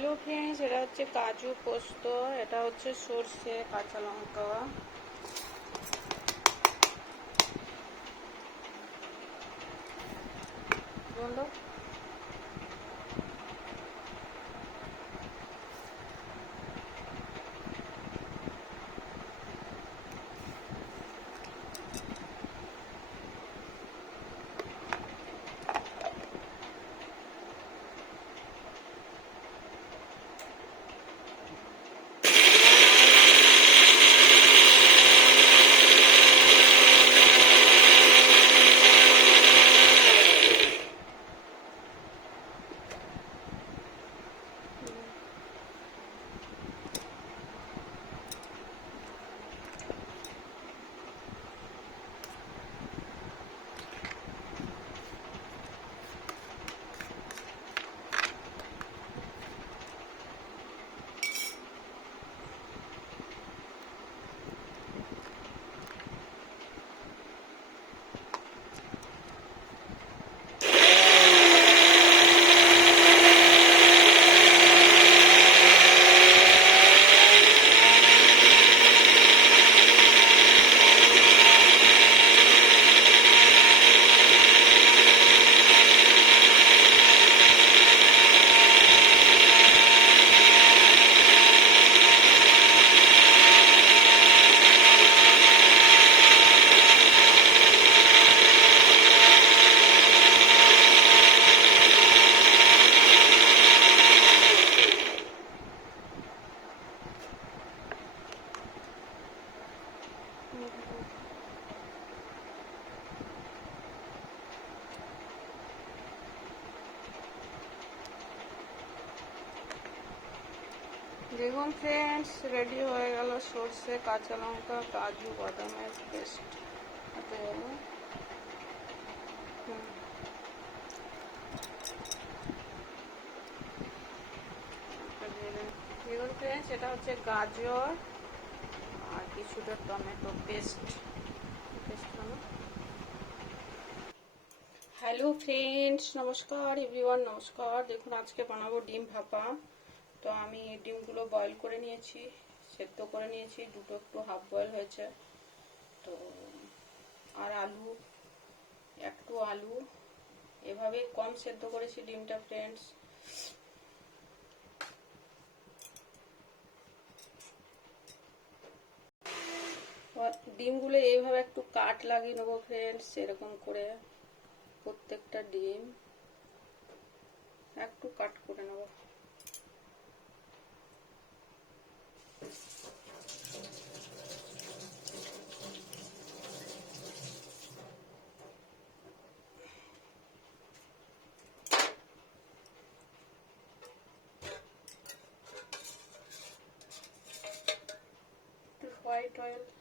Hello friends এটা হচ্ছে কাজু পোস্ত এটা হচ্ছে সর্ষে কাঁচা লঙ্কা। বলো দেখুন ফ্রেন্ডস রেডি হয়ে গেল সর্ষে, কাঁচা লঙ্কা, কাজু, বাদামের পেস্ট দেখুন। ফ্রেন্ডস এটা হচ্ছে গাজর আর কিছুটা tomato paste paste hello friends নমস্কার এভরিওয়ান নমস্কার। দেখুন আজকে বানাবো ডিম ভাপা। তো আমি ডিমগুলো বয়েল করে নিয়েছি, সেদ্ধ করে নিয়েছি, দুটো একটু হাফ বয়েল হয়েছে। তো, আর আলু, একটু আলু এভাবে কম সেদ্ধ করেছি ডিমটা ফ্রেন্ডস ডিমগুলো এইভাবে একটু কাট লাগিয়ে নেব ফ্রেন্ডস এরকম করে প্রত্যেকটা ডিম। একটু কাট করে নেব। হোয়াইট অয়েল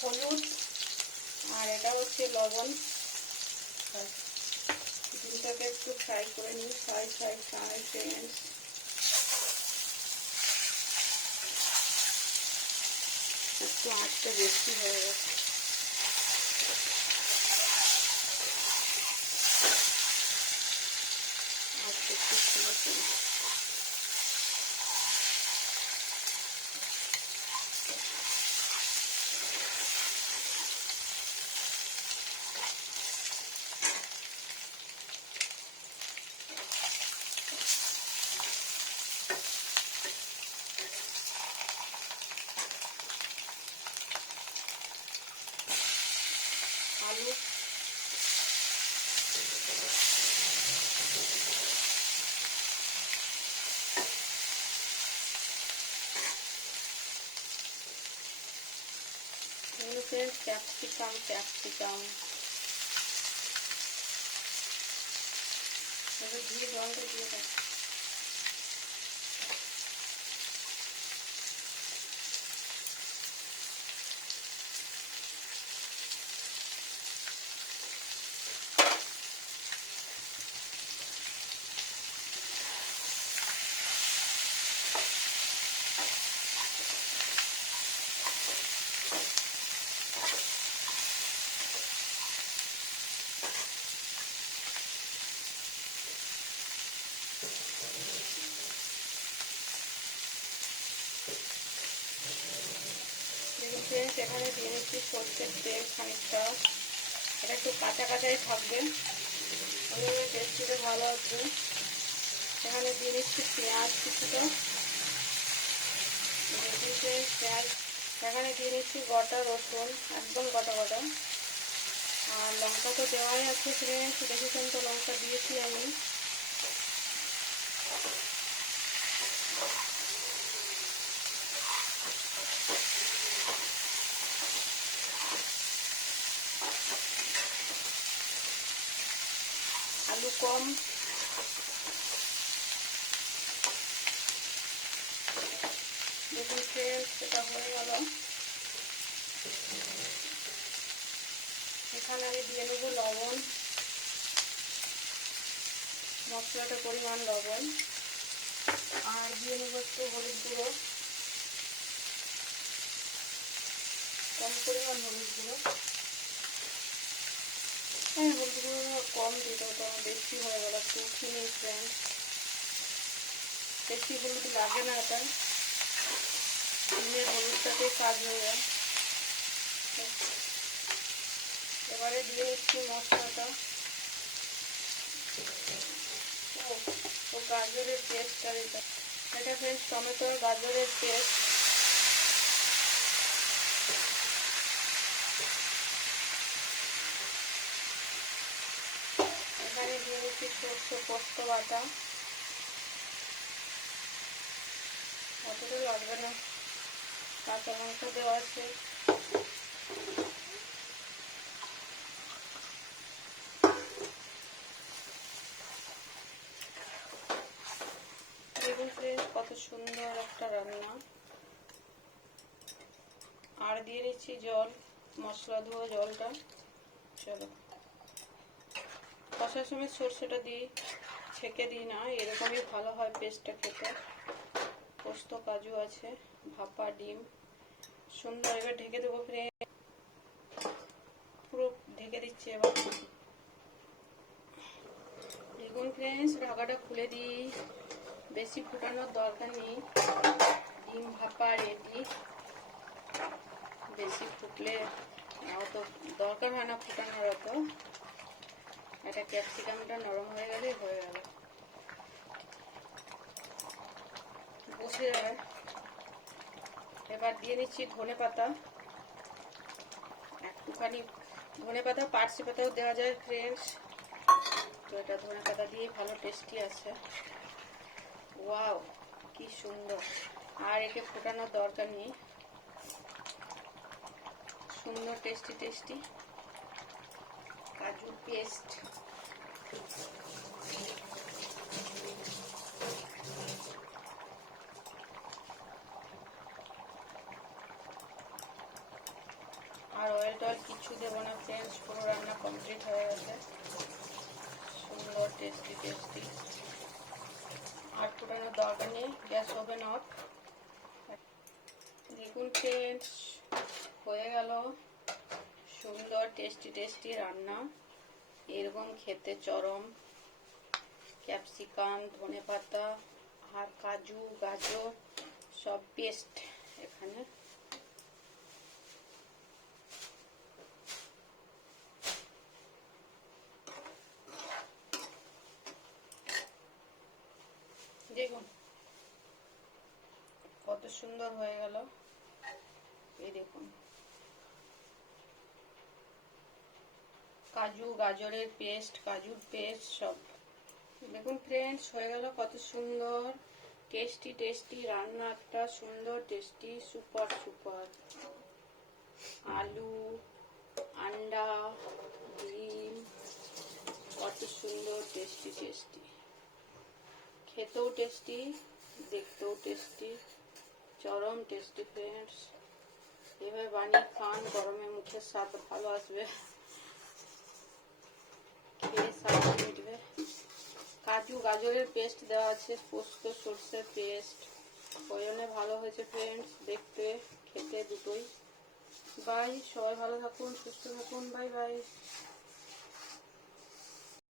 হলুদ আর এটা হচ্ছে লবণ। ডিমটাকে একটু ফ্রাই করে নিই। ফ্রাই ফ্রাই ফ্রাই ফ্রেন্ডস একটু আঁচটা বেশি হয়ে গেছে। আজকে একটু ছিল আলু ক্যাপসিকাম ক্যাপসিকাম এবার দিয়ে জলটা দিয়ে দাও ফ্রেন্ডস এখানে দিয়ে নিচ্ছি সর্ষের তেল খানিকটা। এটা একটু কাঁচা কাঁচাই থাকবে। তাহলে টেস্টিটা ভালো হবে এখানে দিয়ে নিচ্ছি পেঁয়াজ কিছুটা। ফ্রেন্ডস পেঁয়াজ। এখানে দিয়ে নিচ্ছি গোটা রসুন, একদম গোটা গোটা। আর লঙ্কা তো দেওয়াই আছে ফ্রেন্ডস দেখেছেন তো লঙ্কা দিয়েছি আমি। আলু কম। ফ্রেন্ডস সেটা হয়ে গেল। এখানে আমি দিয়ে নেব লবণ। মশলাটা পরিমাণ লবণ। আর দিয়ে নেব একটু হলুদ গুঁড়ো। কম পরিমাণ হলুদ গুঁড়ো। হ্যাঁ হলুদ গুঁড়ো কম দিতে হতো, আমার বেশি হয়ে গেল, একটু চিনি ফ্রেন্ড বেশি হলুদ লাগে না এটা। ডিমের হলুদটাতেই কাজ হয়ে যায়। এবারে দিয়ে দিচ্ছি মশলাটা। ও গাজরের পেস্টটা দিতে এটা। ফ্রেন্ডস টমেটোর গাজরের পেস্ট এখানে দিয়ে দিচ্ছি সরষে পোস্ত বাটা। অতটা লাগবে না। কাঁচা লঙ্কা দেওয়া আছে। কত সুন্দর একটা রান্না। আর দিয়ে দিচ্ছি জল, মশলা ধোয়া জলটা। চলো। কষার সময় সর্ষেটা দিই, ছেঁকে দিই না, এরকমই ভালো হয় পেস্টটা খেতে। পোস্ত, কাজু আছে, ভাপা, ডিম। সুন্দর, এবার ঢেকে দেবো ফ্রেন্ড পুরো ঢেকে দিচ্ছি এবার। দেখুন ফ্রেন্ডস, ঢাকাটা খুলে দিই। বেশি ফুটানোর দরকার নেই। ডিম, ভাপা, রেডি। বেশি ফুটলে অত দরকার হয় না ফুটানোর অত। ক্যাপসিকামটা নরম হয়ে গেলে হয়ে গেল। বসে যাবে এবার দিয়ে নিচ্ছি ধনে পাতা। একটুখানি ধনে পাতা পার্সি পাতাও দেওয়া যায় ফ্রেন্ডস তো এটা ধনে পাতা দিয়েই ভালো টেস্টি আছে। ওয়াও, কি সুন্দর। আর একে ফোটানোর দরকার নেই। সুন্দর, টেস্টি টেস্টি। কাজু পেস্ট। আর অয়েল টয়েল কিছু দেবো না ফ্রেন্ডস পুরো রান্না কমপ্লিট হয়ে গেছে। সুন্দর টেস্টি টেস্টি আর ফোটানোর দরকার নেই, গ্যাস ওভেন অফ দেখুন ফ্রেন্ডস হয়ে গেল। সুন্দর টেস্টি টেস্টি রান্না। এরকম খেতে চরম। ক্যাপসিকাম, ধনে পাতা, আর কাজু, গাজর, সব পেস্ট এখানে। দেখুন, কত সুন্দর হয়ে গেল। এই দেখুন। কাজু, গাজরের পেস্ট কাজুর পেস্ট সব। দেখুন ফ্রেন্ডস হয়ে গেল কত সুন্দর টেস্টি টেস্টি রান্না একটা সুন্দর টেস্টি সুপার সুপার আলু, আন্ডা, ডিম, কত সুন্দর টেস্টি টেস্টি খেতেও টেস্টি দেখতেও টেস্টি চরম টেস্টি ফ্রেন্ডস এভাবে বানিয়ে খান গরমে মুখের স্বাদ ভালো আসবে। কাজু, গাজরের পেস্ট দেওয়া আছে, পোস্ত, সর্ষের পেস্ট ওই জন্য ভালো হয়েছে ফ্রেন্ডস দেখতে, খেতে দুটোই। বাই সবাই ভালো থাকুন, সুস্থ থাকুন বাই বাই